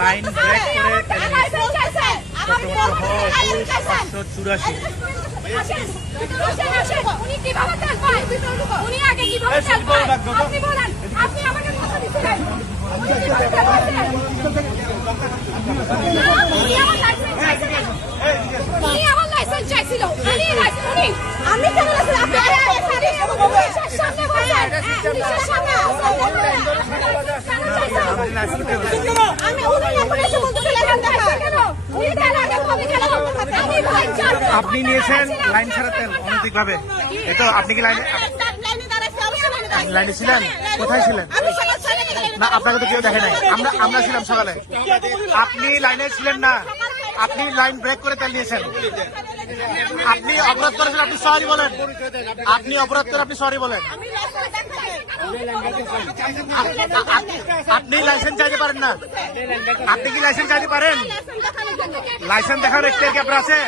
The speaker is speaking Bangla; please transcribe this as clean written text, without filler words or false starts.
লাইন ব্রেক করে 584 উনি কিভাবে তেল পায়? উনি আগে কিভাবে তেল পায়? আপনি বলেন, আপনি আমাকে কথা দিচ্ছেন। উনি আমার লাইসেন্স চাইছিল। আমি কেন লাইসেন্স? আপনি সামনে বসেন। পুলিশের সামনে আমি উনি এখন এসে বলতেছে লাইসেন্স দেখা কেন? উনি দেন আগে কবে গেল? আমি ভাই চার আপনি নিয়েছেন লাইন ছাড়া তেল অনৈতিক ভাবে। এই তো আপনি কি লাইনে ছিলেন? কোথায় ছিলেন? না, আপনাকে তো কেউ দেখে নাই। আমরা ছিলাম সকালে। আপনি লাইনে ছিলেন না, আপনি লাইন ব্রেক করে তেল নিয়েছেন। আপনি অপরাধ করেছেন, আপনি সরি বলেন। আপনি অপরাধ করে আপনি সরি বলেন। আপনি লাইসেন্স চাইতে পারেন না? আপনি কি লাইসেন্স চাইতে পারেন? লাইসেন্স দেখার এখতিয়ার কি আপনার আছে?